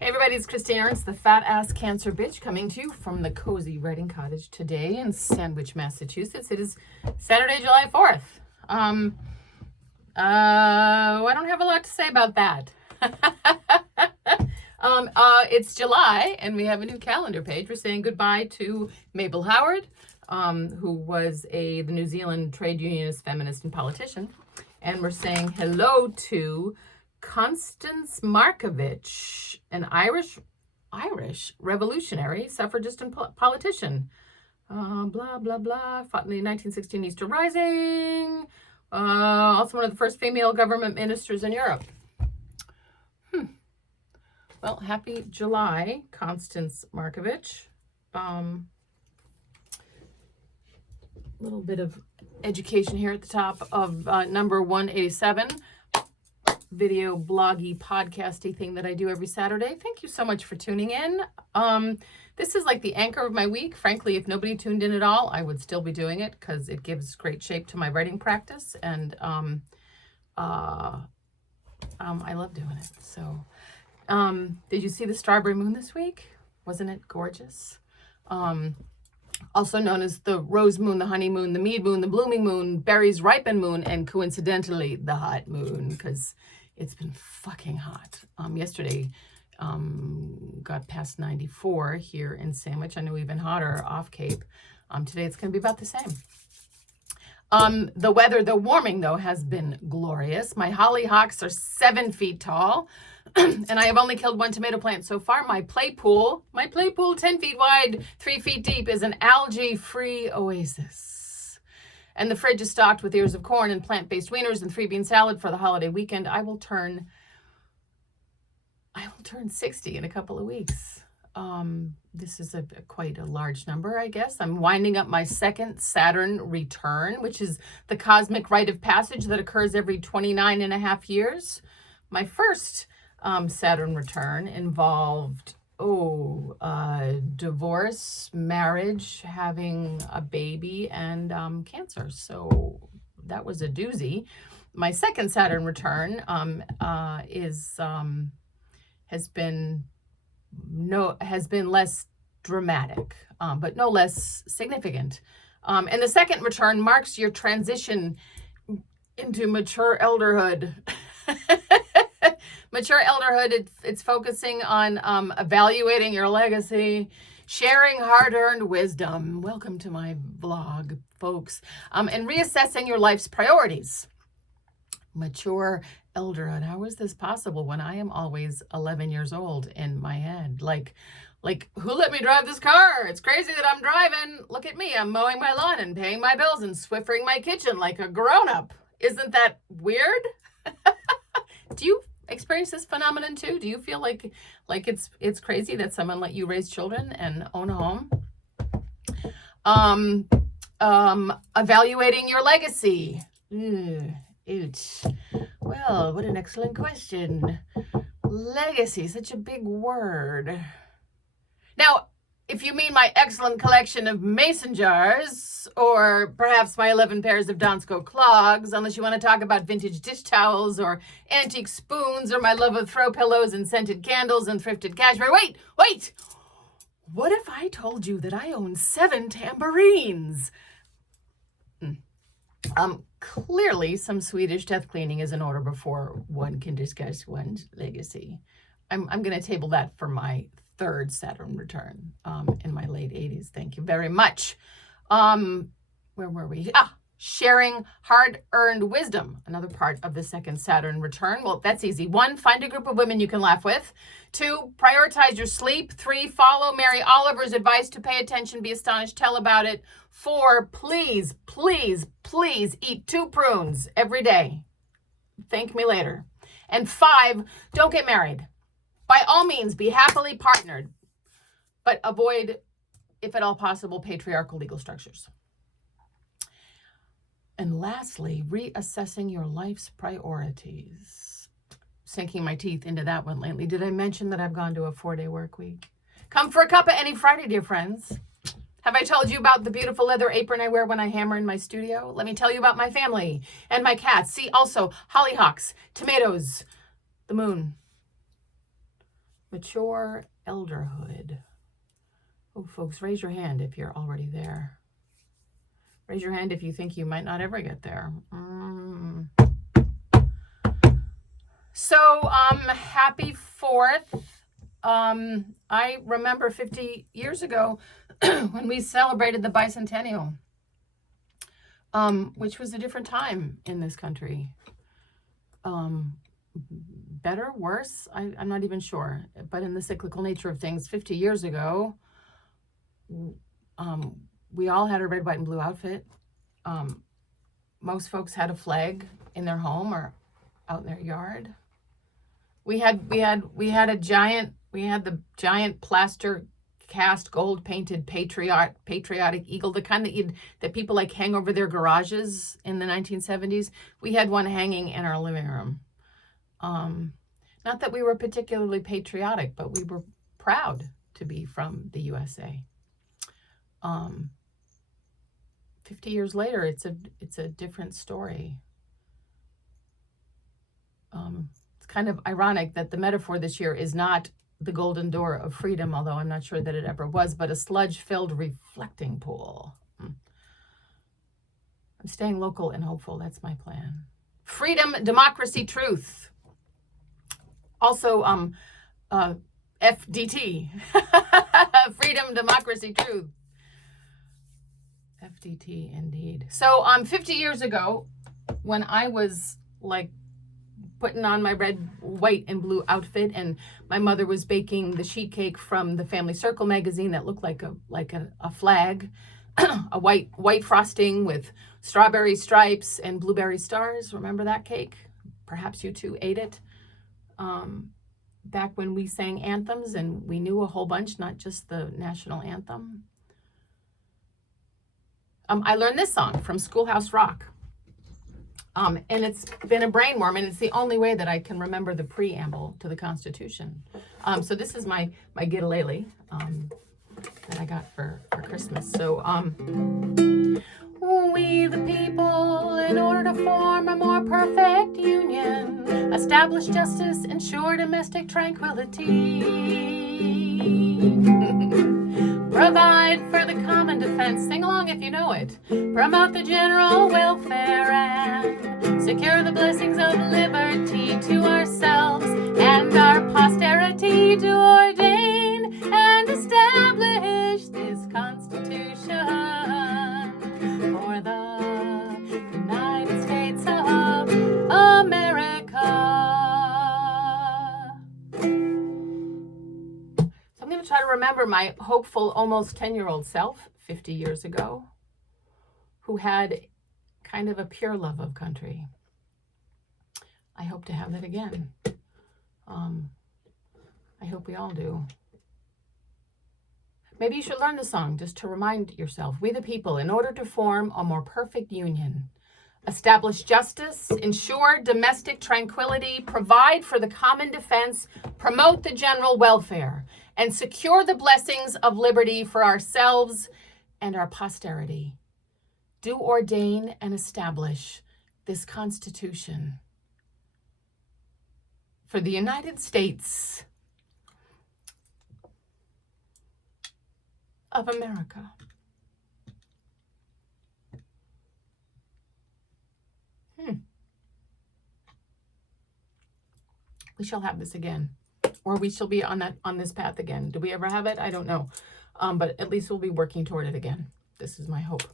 Hey everybody, it's Christine Ernst, the fat ass cancer bitch, coming to you from the cozy writing cottage today in Sandwich, Massachusetts. It is Saturday, July 4th. I don't have a lot to say about that. It's July and we have a new calendar page. We're saying goodbye to Mabel Howard, who was the New Zealand trade unionist, feminist, and politician. And we're saying hello to Constance Markovich, an Irish revolutionary, suffragist, and politician. Blah, blah, blah. Fought in the 1916 Easter Rising. Also one of the first female government ministers in Europe. Well, happy July, Constance Markovich. Little bit of education here at the top of number 187. Video bloggy podcasty thing that I do every Saturday. Thank you so much for tuning in. This is like the anchor of my week. Frankly, if nobody tuned in at all, I would still be doing it because it gives great shape to my writing practice, and I love doing it. So did you see the strawberry moon this week? Wasn't it gorgeous? Also known as the rose moon, the honey moon, the mead moon, the blooming moon, berries ripen moon, and coincidentally the hot moon, because it's been fucking hot. Yesterday got past 94 here in Sandwich. I know even hotter off Cape. Today it's going to be about the same. The weather, the warming though, has been glorious. My hollyhocks are 7 feet tall, and I have only killed one tomato plant so far. My play pool, 10 feet wide, 3 feet deep, is an algae-free oasis. And the fridge is stocked with ears of corn and plant-based wieners and 3-bean salad for the holiday weekend. I will turn 60 in a couple of weeks. This is quite a large number, I guess. I'm winding up my second Saturn return, which is the cosmic rite of passage that occurs every 29 and a half years. My first Saturn return involved divorce, marriage, having a baby, and cancer. So that was a doozy. My second Saturn return has been less dramatic, but no less significant. And the second return marks your transition into mature elderhood. Mature elderhood, it's focusing on evaluating your legacy, sharing hard-earned wisdom. Welcome to my vlog, folks. And reassessing your life's priorities. Mature elderhood. How is this possible when I am always 11 years old in my head? Like, who let me drive this car? It's crazy that I'm driving. Look at me. I'm mowing my lawn and paying my bills and Swiffering my kitchen like a grown-up. Isn't that weird? Do you experience this phenomenon too? Do you feel like it's crazy that someone let you raise children and own a home? Evaluating your legacy. Well, what an excellent question. Legacy, such a big word. Now, if you mean my excellent collection of mason jars, or perhaps my 11 pairs of Donsko clogs, unless you want to talk about vintage dish towels, or antique spoons, or my love of throw pillows and scented candles and thrifted cashmere. Wait! What if I told you that I own 7 tambourines? Clearly some Swedish death cleaning is in order before one can discuss one's legacy. I'm going to table that for my third Saturn return in my late 80s. Thank you very much. Where were we? Sharing hard-earned wisdom, another part of the second Saturn return. Well, that's easy. 1, find a group of women you can laugh with. 2, prioritize your sleep. 3, follow Mary Oliver's advice to pay attention, be astonished, tell about it. 4, please eat 2 prunes every day. Thank me later. And 5, don't get married. By all means, be happily partnered, but avoid, if at all possible, patriarchal legal structures. And lastly, reassessing your life's priorities. Sinking my teeth into that one lately. Did I mention that I've gone to a 4-day work week? Come for a cuppa any Friday, dear friends. Have I told you about the beautiful leather apron I wear when I hammer in my studio? Let me tell you about my family and my cats. See, also, hollyhocks, tomatoes, the moon. Mature elderhood. Oh, folks, raise your hand if you're already there. Raise your hand if you think you might not ever get there. So, happy 4th. I remember 50 years ago when we celebrated the bicentennial, which was a different time in this country. Better, worse, I'm not even sure. But in the cyclical nature of things, 50 years ago, we all had a red, white, and blue outfit. Most folks had a flag in their home or out in their yard. We had the giant plaster cast gold painted patriotic eagle, the kind that people like hang over their garages in the 1970s. We had one hanging in our living room. Not that we were particularly patriotic, but we were proud to be from the USA. 50 years later, it's a different story. It's kind of ironic that the metaphor this year is not the golden door of freedom, although I'm not sure that it ever was, but a sludge-filled reflecting pool. I'm staying local and hopeful. That's my plan. Freedom, democracy, truth. Also, FDT. Freedom, democracy, truth. FDT, indeed. So, 50 years ago, when I was like putting on my red, white, and blue outfit, and my mother was baking the sheet cake from the Family Circle magazine that looked like a flag, a white frosting with strawberry stripes and blueberry stars. Remember that cake? Perhaps you too ate it. Back when we sang anthems and we knew a whole bunch, not just the national anthem. I learned this song from Schoolhouse Rock. And it's been a brain worm, and it's the only way that I can remember the preamble to the Constitution. So this is my Gitalele that I got for Christmas. So, we the people, in order to form a more perfect union, establish justice, ensure domestic tranquility, provide for the common defense, sing along if you know it, promote the general welfare, and secure the blessings of liberty to ourselves and our posterity, to ordain and establish this Constitution for the United States of America. So I'm going to try to remember my hopeful, almost 10-year-old self 50 years ago, who had kind of a pure love of country. I hope to have that again. I hope we all do. Maybe you should learn the song just to remind yourself. We the people, in order to form a more perfect union, establish justice, ensure domestic tranquility, provide for the common defense, promote the general welfare, and secure the blessings of liberty for ourselves and our posterity. Do ordain and establish this Constitution for the United States of America. We shall have this again, or we shall be on this path again. Do we ever have it? I don't know, but at least we'll be working toward it again. This is my hope.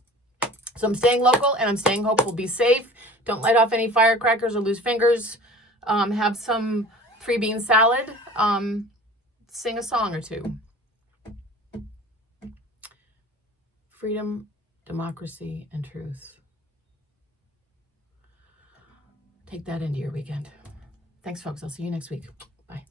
So I'm staying local and I'm staying hopeful. Be safe. Don't light off any firecrackers or lose fingers. Have some 3-bean salad. Sing a song or two. Freedom, democracy, and truth. Take that into your weekend. Thanks, folks. I'll see you next week. Bye.